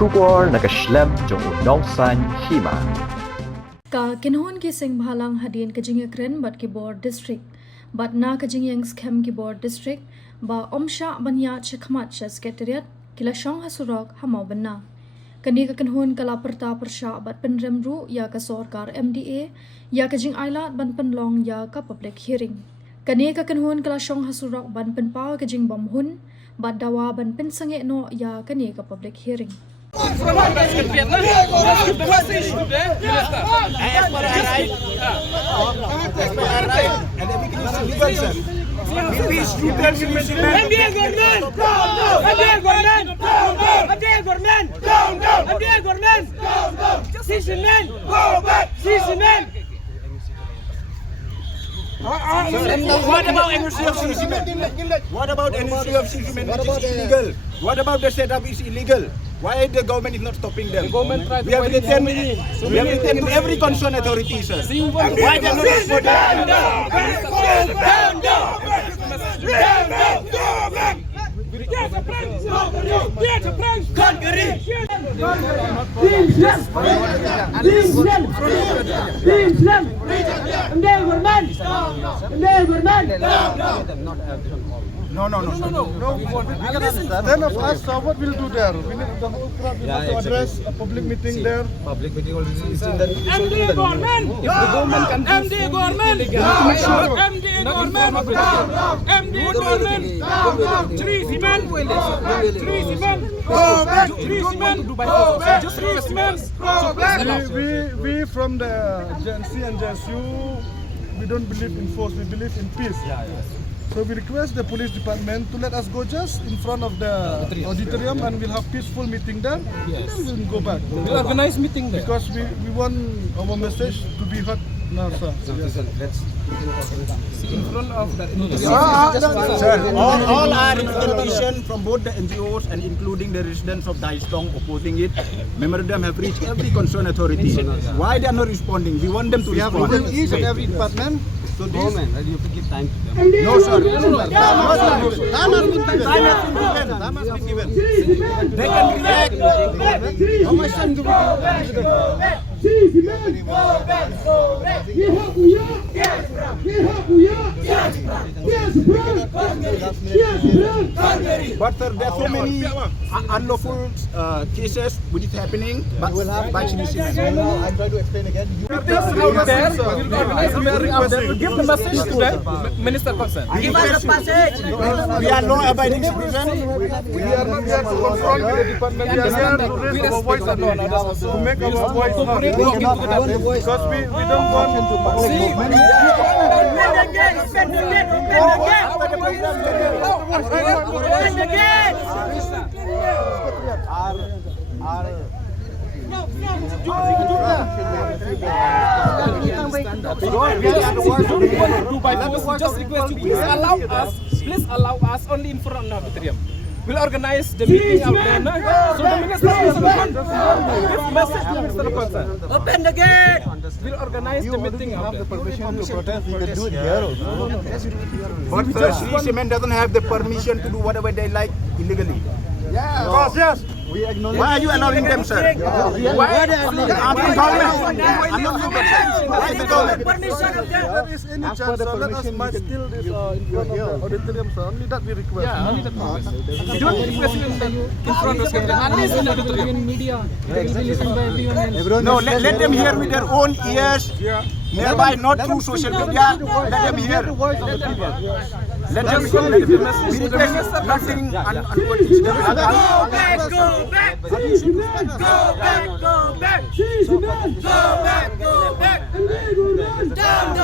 Shubor nakaslem jong unong san Hima. Ka Kynhun ki Sengbhalang hadin kajingakren bat ki board district bat na kajingyang scam ki board district ba omsha banya chekmat cha Secretariat kila Shong Surok ha Mawbynna. Kani ka Kynhun kala perta persha bat penremru ya ka sorkar MDA ya kajing ailat ban penlong ya ka public hearing. Kani ka Kynhun kala Shong Surok ban penpaw kajing bomhun bat dawa ban pensange no ya kani ka public hearing. What about energy of seamen? What about energy of seamen? It is illegal. What about the setup is illegal? Why the government is not stopping them? We have written in every concerned authority, sir. Why they are not No. Then of us, what we'll do there? We need the whole crowd. We have to address a public meeting there. Public meeting already is in the MD government. If the government can MD government. MD government. Three cement. We from the Jaiñtia and JSU, we don't believe in force. We believe in peace. So we request the police department to let us go just in front of the auditorium and we'll have peaceful meeting there. Yes. And then we'll go back. We'll organize meeting there. Because we want our message to be heard now, sir. let's In front of that. Sir, all are in petition from both the NGOs and including the residents of Sdang opposing it. Memorandum have reached every concerned authority. Why they are not responding? We want them to respond. Within each and every department. so government, and you have to give time to them. No, sir. Time has been given. They can react. How much time do we give? But sir, there are so many unlawful cases which is happening. But by I try to explain again. Out there, we'll organize a meeting out there. We'll give the message to the minister concerned. give us the message. We are law-abiding citizens. We are not here to confront with the department. We are here to raise our voice and to make our voice heard. Because we don't want him to Just request you, please allow us only in front of the auditorium. We'll organize the meeting out there. No? So the minister give message to the minister concerned. Open the gate. We'll organize the meeting out there. permission to protest. We can do it here also. But sir, cement doesn't have the permission to do whatever they like illegally. Yeah. Because yes. Why are you allowing them, sir? Why? I'm the government. I'm not you, sir. Why the government? There is any chance, so let us march still this in front of the auditorium, sir. Only that we request. Yeah, only that we don't request in front of the secretary. Unless in the auditorium media, they will be listened by everyone else. No, let them hear with their own ears. Nearby, not through social media. Let them hear. Let them hear. We request nothing unquoted. Down.